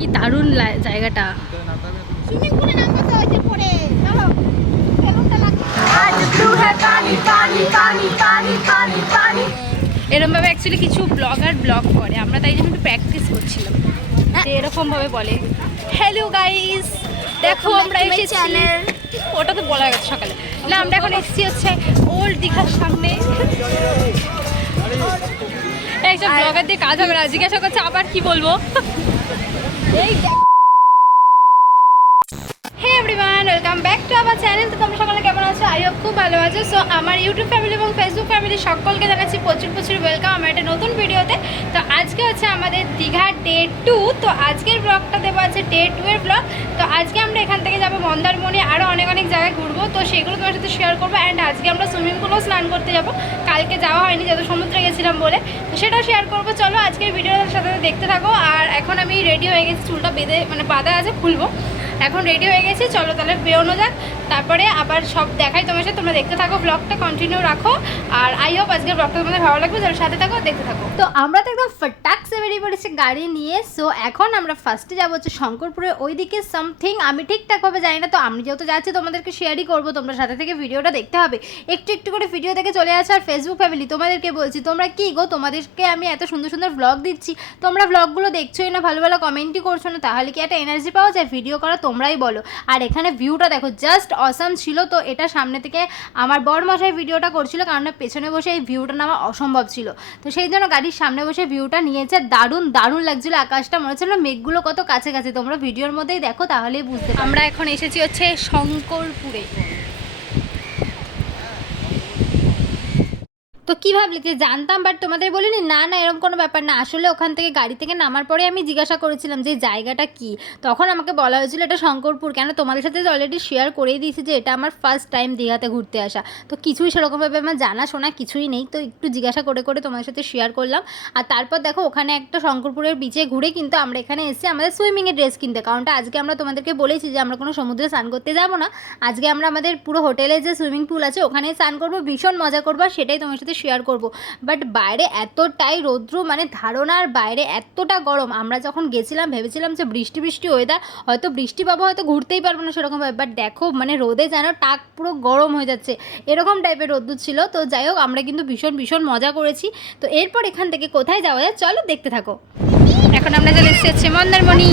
কি দারুণ লা- জায়গাটা। সুইমিং পুলে নামবো তো ওই যে পড়ে চলো বেলুনটা লাগবে এরকম ভাবে অ্যাকচুয়ালি কিছু ব্লগার ব্লগ করে। আমরা তাই জন্য একটু প্র্যাকটিস করছিলাম। যে এরকম ভাবে বলে। হ্যালো গাইস দেখো আমরা এসেছি। ওটা তো বলা গেছে সকালে। না আমরা এখন এসেছি হচ্ছে ওল্ড দীঘার সামনে। একজন ব্লগার দিয়ে কাজ হবে না। জিজ্ঞাসা করছে আবার কি বলব? এই welcome back to our channel তো খুব ভালো আছো। সো আমার ইউটিউব ফ্যামিলি এবং ফেসবুক ফ্যামিলি সকলকে দেখাচ্ছি প্রচুর প্রচুর ওয়েলকাম আমার একটা নতুন ভিডিওতে তো আজকে হচ্ছে আমাদের দীঘার ডে টু তো আজকের ব্লগটা দেবো আছে ডে টু এর ব্লগ তো আজকে আমরা এখান থেকে যাব মন্দারমণি আরও অনেক অনেক জায়গায় ঘুরবো। তো সেগুলো তোমার সাথে শেয়ার করব। অ্যান্ড আজকে আমরা সুইমিং পুলেও স্নান করতে যাব। কালকে যাওয়া হয়নি, যেহেতু সমুদ্রে গেছিলাম বলে, তো সেটাও শেয়ার করব। চলো আজকের ভিডিওটার সাথে দেখতে থাকো। আর এখন আমি রেডি হয়ে গেছি, চুলটা বেঁধে মানে বাঁধা আছে, খুলবো। এখন রেডি হয়ে গেছি, চলো তাহলে বেরোনো যাক। তারপরে আবার সব দেখাই তোমার সাথে। তোমরা দেখতে থাকো ব্লগটা কন্টিনিউ রাখো। আর আই হোপ আজকের ব্লগটা তোমাদের ভালো লাগবে চলো সাথে থাকো, দেখতে থাকো। তো আমরা তো একদম ফটাকসে বেরিয়ে পড়েছি গাড়ি নিয়ে সো এখন আমরা ফার্স্টে যাব হচ্ছে শঙ্করপুরের ওইদিকে সামথিং আমি ঠিকঠাকভাবে জানি না, তো আমি যেহেতু যাচ্ছি, তোমাদেরকে শেয়ারই করব। তোমরা সাথে থেকে ভিডিওটা দেখতে হবে। একটু একটু করে ভিডিও দেখে চলে আসো, আর ফেসবুক ফ্যামিলি তোমাদেরকে বলছি, তোমরা কি গো? তোমাদেরকে আমি এত সুন্দর সুন্দর ব্লগ দিচ্ছি। তোমরা ব্লগগুলো দেখছোই না, ভালো ভালো কমেন্টই করছ না, তাহলে কি একটা এনার্জি পাওয়া যায়? ভিডিও করা তোমরাই বলো। আর এখানে ভিউটা দেখো জাস্ট অসাম ছিল তো এটা সামনে থেকে আমার বর মশাই ভিডিওটা করছিল, কারণ পেছনে বসে এই ভিউটা নেওয়া অসম্ভব ছিল। তো সেই জন্য গাড়ির সামনে বসে ভিউটা নিয়েছে, দারুণ দারুণ লাগছিল আকাশটা, মনে হচ্ছিল মেঘগুলো কত কাছে কাছে তোমরা ভিডিওর মধ্যেই দেখো, তাহলেই বুঝতে আমরা এখন এসেছি হচ্ছে শঙ্করপুরে। তো কী ভাবলি যে জানতাম বাট তোমাদের বলিনি? না না, এরকম কোনো ব্যাপার না। আসলে ওখান থেকে গাড়ি থেকে নামার পরে আমি জিজ্ঞাসা করেছিলাম যে জায়গাটা কি? তখন আমাকে বলা হয়েছিল, এটা শঙ্করপুর। কেন তোমাদের সাথে অলরেডি শেয়ার করেই দিয়েছি যে, এটা আমার ফার্স্ট টাইম দীঘাতে ঘুরতে আসা। তো কিছুই সেরকমভাবে আমার জানা শোনা কিছুই নেই। তো একটু জিজ্ঞাসা করে করে তোমাদের সাথে শেয়ার করলাম। আর তারপর দেখো, ওখানে একটা শঙ্করপুরের বিচে ঘুরে কিন্তু আমরা এখানে এসে আমাদের সুইমিংয়ের ড্রেস কিনতে। কারণটা আজকে আমরা তোমাদেরকে বলেছি যে, আমরা কোনো সমুদ্রে স্নান করতে যাব না। আজকে আমরা আমাদের পুরো হোটেলে যে সুইমিং পুল আছে, ওখানেই স্নান করব। ভীষণ মজা করব। সেটাই তোমার সাথে শেয়ার করব। বাট বাইরে এতটাই রৌদ্র মানে ধারণার বাইরে এতটা গরম, আমরা যখন গেছিলাম, ভেবেছিলাম যে বৃষ্টি বৃষ্টি ওয়েদার হয়তো বৃষ্টি পাবো হয়তো ঘুরতেই পারব না সেরকমভাবে বাট দেখো মানে রোদে যেন টাক পুরো গরম হয়ে যাচ্ছে। এরকম টাইপের রোদ্দুর ছিল। তো যাই হোক, আমরা কিন্তু ভীষণ ভীষণ মজা করেছি। তো এরপর এখান থেকে কোথায় যাওয়া যায়, চলো দেখতে থাকো। এখন আমরা চলে এসেছি মন্দারমণি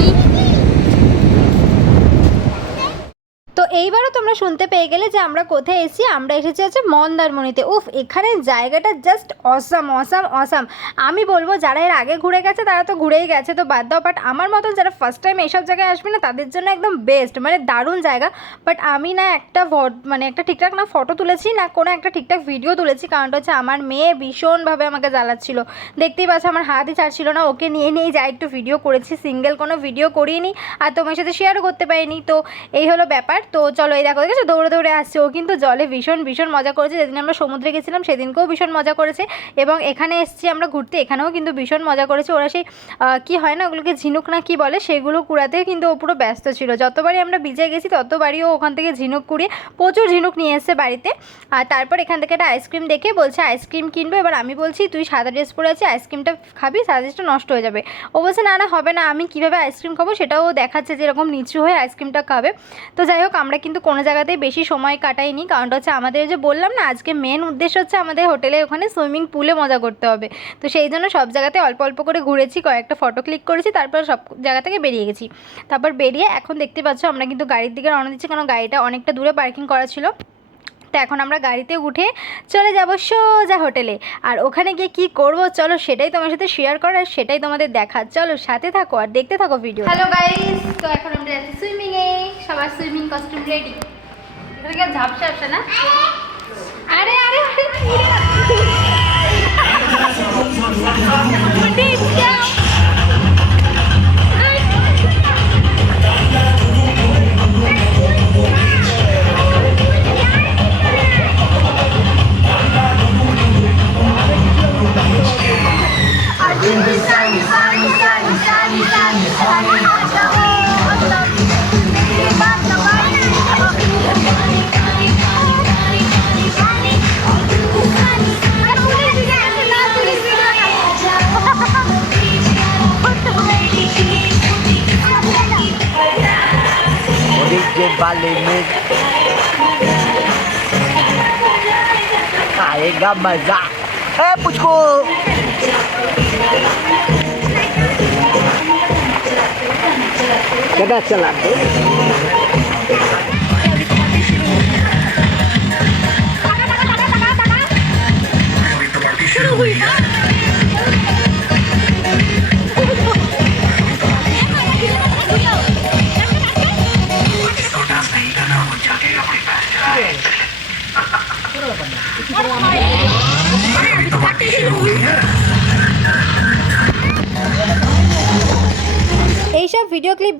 তো এইবারও তোমরা শুনতে পেয়ে গেলে যে আমরা কোথায় এসেছি? আমরা এসেছি হচ্ছে মন্দারমণিতে। উফ এখানে জায়গাটা জাস্ট অসাম অসাম অসাম আমি বলব, যারা এর আগে ঘুরে গেছে, তারা তো ঘুরেই গেছে, তো বাদ দাও। বাট আমার মতন যারা ফার্স্ট টাইম এইসব জায়গায় আসবে না, তাদের জন্য একদম বেস্ট মানে দারুণ জায়গা। বাট আমি না একটা মানে একটা ঠিকঠাক না ফটো তুলেছি, না কোনো একটা ঠিকঠাক ভিডিও তুলেছি কারণটা হচ্ছে আমার মেয়ে ভীষণভাবে আমাকে জ্বালাচ্ছিল। দেখতেই পাচ্ছ, আমার হাতই ছাড়ছিল না, ওকে নিয়ে নিয়ে যা একটু ভিডিও করেছি। সিঙ্গেল কোনো ভিডিও করিনি, আর তোমার সাথে শেয়ারও করতে পারিনি। তো এই হলো ব্যাপার। তো চলো, এই দেখো দেখেছ দৌড়ে দৌড়ে আসছে ও কিন্তু জলে ভীষণ ভীষণ মজা করেছে। যেদিন আমরা সমুদ্রে গেছিলাম, সেদিনকেও ভীষণ মজা করেছে। এবং এখানে এসেছি আমরা ঘুরতে, এখানেও কিন্তু ভীষণ মজা করেছে। ওরা সেই কি হয় না, ওগুলোকে ঝিনুক না কি বলে, সেগুলো কুড়াতে কিন্তু ও পুরো ব্যস্ত ছিল। যতবারই আমরা বিজে গেছি, ততবারই ও ওখান থেকে ঝিনুক কুড়িয়ে প্রচুর ঝিনুক নিয়ে এসেছে বাড়িতে। আর তারপর এখান থেকে একটা আইসক্রিম দেখে বলছে আইসক্রিম কিনবো? এবার আমি বলছি, তুই সাদা ড্রেস পরে আছিস আইসক্রিমটা খাবি, সাদা ড্রেসটা নষ্ট হয়ে যাবে। ও বলছে, না না, হবে না, আমি কীভাবে আইসক্রিম খাব? সেটাও দেখাচ্ছে যেরকম নিচু হয়ে আইসক্রিমটা খাবে। তো যাই হোক আমরা কিন্তু কোনো জায়গাতেই বেশি সময় কাটাইনি। কারণটা হচ্ছে আমাদের যে বললাম না, আজকে মেন উদ্দেশ্য হচ্ছে আমাদের হোটেলে ওখানে সুইমিং পুলে মজা করতে হবে। তো সেই জন্য সব জায়গাতে অল্প অল্প করে ঘুরেছি, কয়েকটা ফটো ক্লিক করেছি, তারপর সব জায়গা থেকে বেরিয়ে গেছি। তারপর বেরিয়ে এখন দেখতে পাচ্ছ আমরা কিন্তু গাড়ির দিকে রওনা দিচ্ছি, কারণ গাড়িটা অনেকটা দূরে পার্কিং করা ছিল। তো এখন আমরা গাড়িতে উঠে চলে যাব সোজা হোটেলে আর ওখানে গিয়ে কি করব চলো সেটাই তোমার সাথে শেয়ার করার, সেটাই তোমাদের দেখা। চলো সাথে থাকো আর দেখতে থাকো ভিডিও হ্যালো গাইস তো এখন আমরা সুইমিং সবার সুইমিং কস্টিউম রেডি এখানে কি ঝাপসা আসে না? আরে আরে আরে बाले में आएगा मजा है मुझको कदा चला शुरू हुई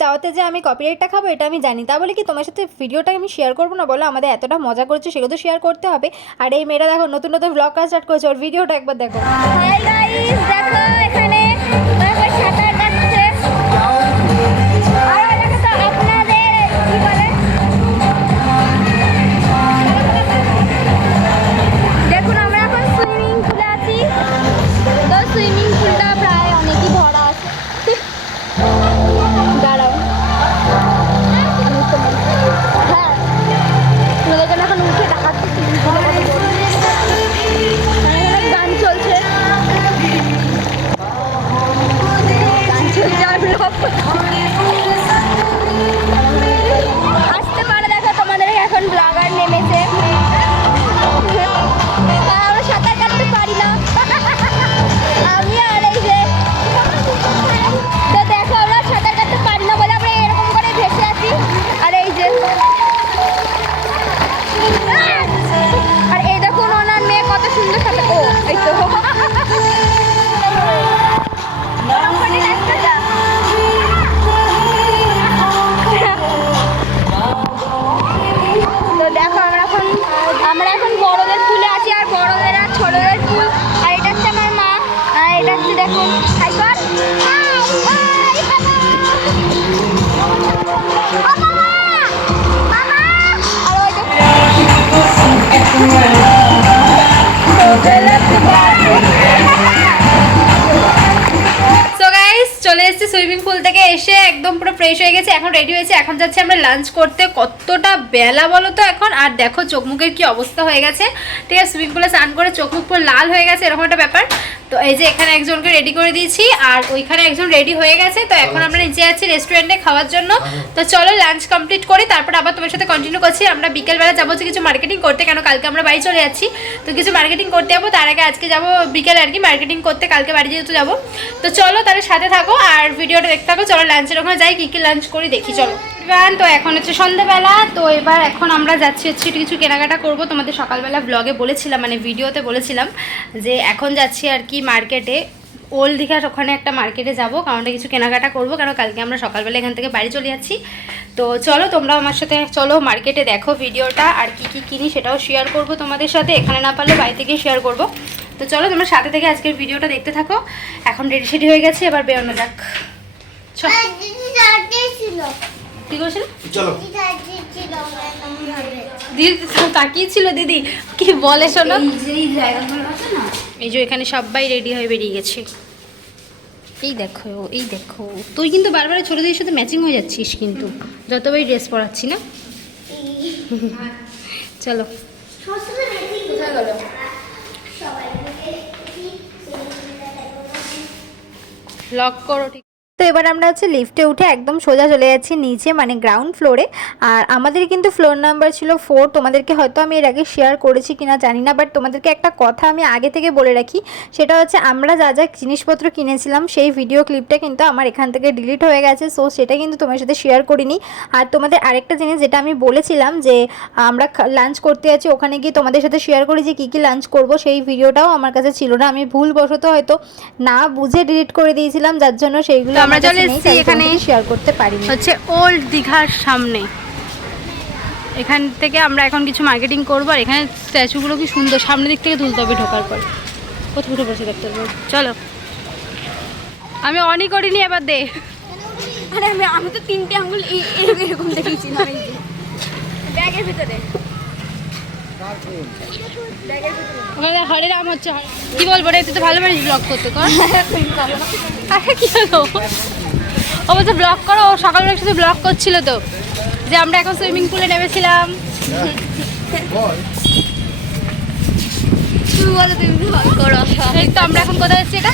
দেওয়াতে যে আমি কপিরাইটটা খাব, এটা আমি জানি। তা বলে কি তোমার সাথে ভিডিওটা আমি শেয়ার করব না বলো? আমাদের এতটা মজা করছে, সেগুলো তো শেয়ার করতে হবে। আর এই মেয়েটা দেখো, নতুন নতুন ব্লগ স্টার্ট করেছে, ওর ভিডিওটা একবার দেখো। দেখো চলে এসেছি সুইমিং পুল থেকে এসে একদম পুরো ফ্রেশ হয়ে গেছে, এখন রেডি হয়েছে, এখন যাচ্ছি আমরা লাঞ্চ করতে। কতটা বেলা বলো তো এখন? আর দেখো চোখ মুখের কি অবস্থা হয়ে গেছে। ঠিক আছে সুইমিং পুলে স্নান করে চোখ মুখ পুরো লাল হয়ে গেছে, এরকম একটা ব্যাপার। তো এই যে এখানে একজনকে রেডি করে দিয়েছি, আর ওইখানে একজন রেডি হয়ে গেছে। তো এখন আমরা নিচে আছি রেস্টুরেন্টে খাওয়ার জন্য। তো চলো লাঞ্চ কমপ্লিট করি, তারপর আবার তোমার সাথে কন্টিনিউ করছি। আমরা বিকেলবেলা যাব কিছু মার্কেটিং করতে, কেন কালকে আমরা বাড়ি চলে যাচ্ছি। তো কিছু মার্কেটিং করতে যাব, তার আগে আজকে যাব বিকেলে আর কি মার্কেটিং করতে, কালকে বাড়ি যেহেতু যাব। তো চলো তাহলে সাথে থাকো, আর ভিডিওটা দেখতে থাকো। চলো লাঞ্চের ওখানে যাই, কী কী লাঞ্চ করি দেখি, চলো। এবার তো এখন হচ্ছে সন্ধ্যেবেলা, তো এবার এখন আমরা যাচ্ছি হচ্ছে একটু কিছু কেনাকাটা করব। তোমাদের সকালবেলা ব্লগে বলেছিলাম মানে ভিডিওতে বলেছিলাম যে এখন যাচ্ছি আর কি মার্কেটে ওল্ড দীঘার ওখানে একটা মার্কেটে যাব, কারণ কিছু কেনাকাটা করব, কারণ কালকে আমরা সকালবেলা এখান থেকে বাড়ি চলে যাচ্ছি। তো চলো, তোমরা আমার সাথে চলো মার্কেটে দেখো ভিডিওটা, আর কি কি কিনি সেটাও শেয়ার করব তোমাদের সাথে। এখানে না পারলে বাড়ি থেকে শেয়ার করব। তো চলো, তোমরা সাথে থেকে আজকের ভিডিওটা দেখতে থাকো। এখন রেডি সেডি হয়ে গেছে, এবার বেরোনো যাক। চল কি করছিল? चलो দিদি তো তাকিয়েছিল দিদি। কি বলে শোনো? এই যে এখানে সবাই রেডি হয়ে বেরিয়ে গেছে। এই দেখো এই দেখো। তুই কিন্তু বারবার ছোট দিদির সাথে ম্যাচিং হয়ে যাচ্ছিস কিন্তু। যতবারই ড্রেস পরাচ্ছি না? চলো। লক করো ঠিক তো এবার আমরা হচ্ছে লিফটে উঠে একদম সোজা চলে যাচ্ছি নিচে মানে গ্রাউন্ড ফ্লোরে আর আমাদের কিন্তু ফ্লোর নাম্বার ছিল ফোর তোমাদেরকে হয়তো আমি এর আগে শেয়ার করেছি কিনা জানি না বাট তোমাদেরকে একটা কথা আমি আগে থেকে বলে রাখি, সেটা হচ্ছে আমরা যা যা জিনিসপত্র কিনেছিলাম, সেই ভিডিও ক্লিপটা কিন্তু আমার এখান থেকে ডিলিট হয়ে গেছে সো সেটা কিন্তু তোমার সাথে শেয়ার করিনি। আর তোমাদের আরেকটা জিনিস যেটা আমি বলেছিলাম যে, আমরা লাঞ্চ করতে যাচ্ছি, ওখানে গিয়ে তোমাদের সাথে শেয়ার করি যে কী কী লাঞ্চ করব, সেই ভিডিওটাও আমার কাছে ছিল না। আমি ভুলবশত হয়তো না বুঝে ডিলিট করে দিয়েছিলাম, যার জন্য সেইগুলো আমরা চলে এসেছি এখানে। শেয়ার করতে পারি হচ্ছে ওল্ড দীঘার সামনে। এখান থেকে আমরা এখন কিছু মার্কেটিং করব আর এখানে স্ট্যাচুগুলো কি সুন্দর সামনের দিক থেকে তুলতে হবে ঢোকার পর। কোথাও উঠে পড়ছে দেখতে পাবো। চলো। আমি অনই করিনি এবার দে। আরে আমি আমি তো তিনটে এই- এরকম দেখেছি ব্যাগের ভিতরে। ওখানে হরে রাম হচ্ছে কি বলব রে তুই তো ভালো পারিস ব্লগ করতে কর। আরে কি হলো? ও বলছে ব্লগ করো। ও সকালবেলা শুধু ব্লগ করছিল তো। যে আমরা এখন সুইমিং পুলে নেমেছিলাম। আমরা এখন কোথায় এসেছি এটা?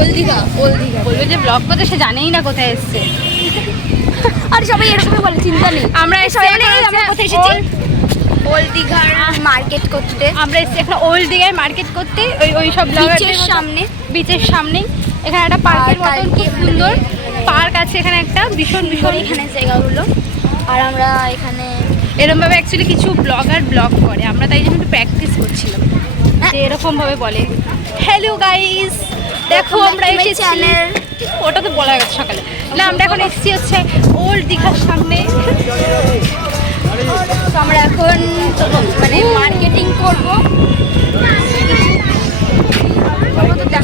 ওলদিঘা। ওলদিঘা। বলবে যে ব্লগ করতে সে জানেই না কোথায় এসছে। আর সবাই এরকমই বলে চিন্তা নেই। আমরা সবাই আমরা কোথায় এসেছি। Old- ওলদিঘার মার্কেট করতে। আমরা এসেছি এখন ওল্ড দিঘায় মার্কেট করতে ওই ওই সব বিচের সামনে। বিচের সামনেই। এখানে একটা পার্কের মতন খুব সুন্দর। পার্ক আছে এখানে একটা ভীষণ ভীষণ। এখানে জায়গাগুলো। আর আমরা এখানে এরকমভাবে অ্যাকচুয়ালি কিছু ব্লগার ব্লগ করে। আমরা তাই জন্য একটু প্র্যাকটিস করছিলাম যে এরকমভাবে বলে। হ্যালো গাইস দেখো আমরা my এসেছি। ওটা তো বলা গেছে সকালে। না আমরা এখন এসেছি হচ্ছে ওল্ড দীঘার সামনে। তো আমরা এখন তো মানে মার্কেটিং করব।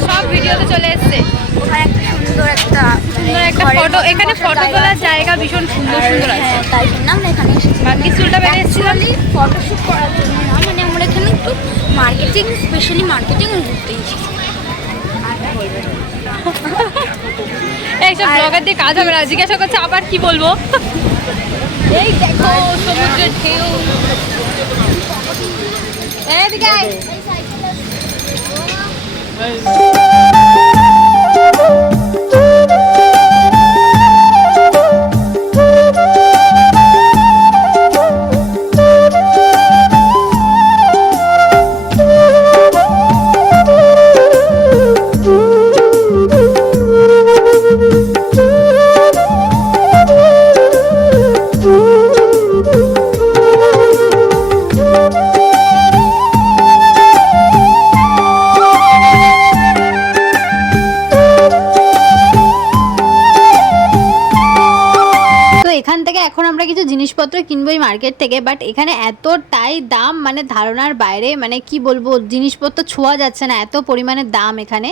সব ভিডিওতে চলে এসছে। ওখানে একটা সুন্দর একটা সুন্দর একটা ফটো এখানে ফটো তোলার জায়গা ভীষণ সুন্দর সুন্দর আছে। হ্যাঁ, তাই জন্য আমরা এখানে এসেছি। বাকি চুলটা বেড়ে এসেছিলাম ফটোশ্যুট করার জন্য না মানে আমরা এখানে একটু মার্কেটিং স্পেশালি মার্কেটিং ঘুরতে এসেছি। এইসব ব্লগার দিয়ে কাজ হবে না। জিজ্ঞাসা করছে আবার কি বলব? এই দেখো সমুদ্রের ঢেউ। এদিকে কিছু জিনিসপত্র এই মার্কেট থেকে বাট এখানে এতটাই দাম মানে ধারণার বাইরে মানে কি বলব, জিনিসপত্র ছোঁয়া যাচ্ছে না, এত পরিমাণে দাম এখানে।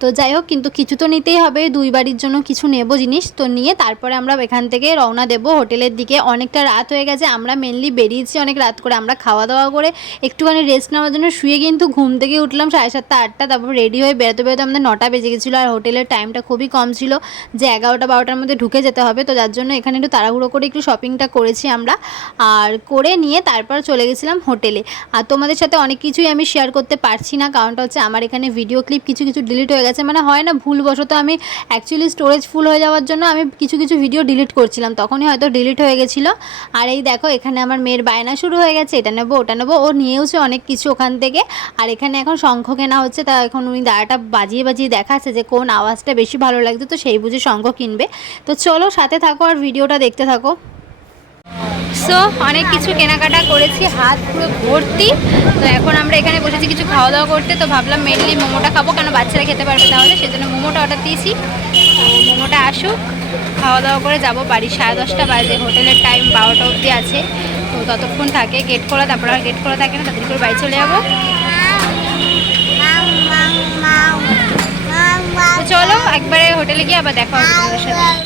তো যাই হোক, কিন্তু কিছু তো নিতেই হবে, দুই বাড়ির জন্য কিছু নেব জিনিস, তো নিয়ে তারপরে আমরা এখান থেকে রওনা দেব হোটেলের দিকে। অনেকটা রাত হয়ে গেছে, আমরা মেনলি বেরিয়েছি অনেক রাত করে, আমরা খাওয়া দাওয়া করে একটুখানি রেস্ট নেওয়ার জন্য শুয়ে কিন্তু ঘুম থেকে উঠলাম সাড়ে সাতটা, আটটা, তারপর রেডি হয়ে বেরোতে বেরোতে আমাদের নটা বেজে গেছিল আর হোটেলের টাইমটা খুবই কম ছিল। যে এগারোটা, বারোটার মধ্যে ঢুকে যেতে হবে, তো যার জন্য এখানে একটু তাড়াহুড়ো করে একটু শপিংটা করেছি আমরা। আর করে নিয়ে তারপর চলে গেছিলাম হোটেলে। আর তোমাদের সাথে অনেক কিছুই আমি শেয়ার করতে পারছি না কারণটা হচ্ছে আমার এখানে ভিডিও ক্লিপ কিছু কিছু ডিলিট হয়ে গেছে। মানে হয় না, ভুলবশত আমি অ্যাকচুয়ালি স্টোরেজ ফুল হয়ে যাওয়ার জন্য আমি কিছু কিছু ভিডিও ডিলিট করছিলাম। তখনই হয়তো ডিলিট হয়ে গেছিল। আর এই দেখো, এখানে আমার মেয়ের বায়না শুরু হয়ে গেছে। এটা নেব, ওটা নেব। ও নিয়েওছে অনেক কিছু ওখান থেকে। আর এখানে এখন শঙ্খ কেনা হচ্ছে। তা এখন উনি দাঁড়াটা বাজিয়ে বাজিয়ে দেখাচ্ছে যে কোন আওয়াজটা বেশি ভালো লাগছে। তো সেই বুঝে শঙ্খ কিনবে। তো চলো, সাথে থাকো আর ভিডিওটা দেখতে থাকো। সো অনেক কিছু কেনাকাটা করেছি, হাত পুরো ভর্তি। তো এখন আমরা এখানে বসেছি কিছু খাওয়া দাওয়া করতে, তো ভাবলাম মেনলি মোমোটা খাব, কেন বাচ্চারা খেতে পারবে তাহলে? সেজন্য মোমোটা অর্ডার দিয়েছি। তো মোমোটা আসুক খাওয়া দাওয়া করে যাব। বাড়ি সাড়ে দশটা বাজে, হোটেলের টাইম বারোটা অবধি আছে। তো ততক্ষণ থাকে গেট খোলা, তারপর আর গেট খোলা থাকে না তাদের করে বাড়ি চলে যাব। চলো, একবারে হোটেলে গিয়ে আবার দেখা হবে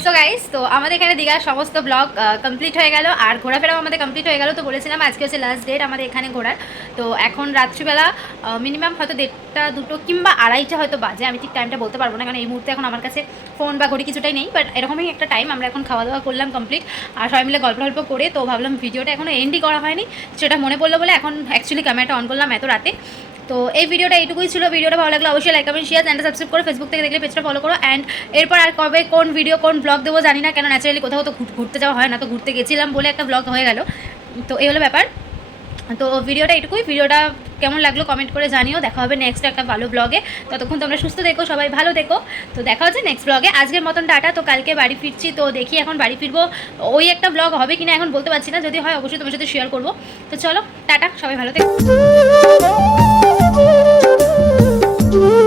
সো গাইস তো আমাদের এখানে দীঘার সমস্ত ব্লগ কমপ্লিট হয়ে গেল। আর ঘোরাফেরাও আমাদের কমপ্লিট হয়ে গেল। তো বলেছিলাম আজকে হচ্ছে লাস্ট ডেট আমাদের এখানে ঘোরার। তো এখন রাত্রিবেলা মিনিমাম হয়তো দেড়টা, দুটো কিংবা আড়াইটা হয়তো বাজে। আমি ঠিক টাইমটা বলতে পারব না, কারণ এই মুহূর্তে এখন আমার কাছে ফোন বা ঘড়ি কিছুটাই নেই। বাট এরকমই একটা টাইম আমরা এখন খাওয়া দাওয়া করলাম কমপ্লিট আর সবাই মিলে গল্প গল্প করে, তো ভাবলাম ভিডিওটা এখনও এন্ডই করা হয়নি। সেটা মনে পড়ল বলে এখন অ্যাকচুয়ালি ক্যামেরাটা অন করলাম এত রাতে। তো এই ভিডিওটা এইটুকুই ছিল। ভিডিওটা ভালো লাগলে অবশ্যই লাইক কমেন্ট শেয়ার চ্যানেলটা সাবস্ক্রাইব করে ফেসবুক থেকে দেখলে পেজটা ফলো করো। অ্যান্ড এরপর আর কবে, কোন ভিডিও কোন ব্লগ দেবো জানি না, কেন ন্যাচারালি কোথাও তো ঘুরতে যাওয়া হয় না, তো ঘুরতে গেছিলাম বলে একটা ব্লগ হয়ে গেল। তো এই হলো ব্যাপার। তো ভিডিওটা এইটুকুই। ভিডিওটা কেমন লাগল কমেন্ট করে জানিও। দেখা হবে নেক্সট একটা ভালো ব্লগে ততক্ষণ তোমরা সুস্থ দেখো সবাই ভালো দেখো তো দেখা হচ্ছে নেক্সট ব্লগে আজকের মতন টাটা। তো কালকে বাড়ি ফিরছি। তো দেখি এখন বাড়ি ফিরবো। ওই একটা ব্লগ হবে কিনা এখন বলতে পারছি না। যদি হয় অবশ্যই তোমার সাথে শেয়ার করব। তো চলো, টাটা। সবাই ভালো থেকো। Mm-hmm.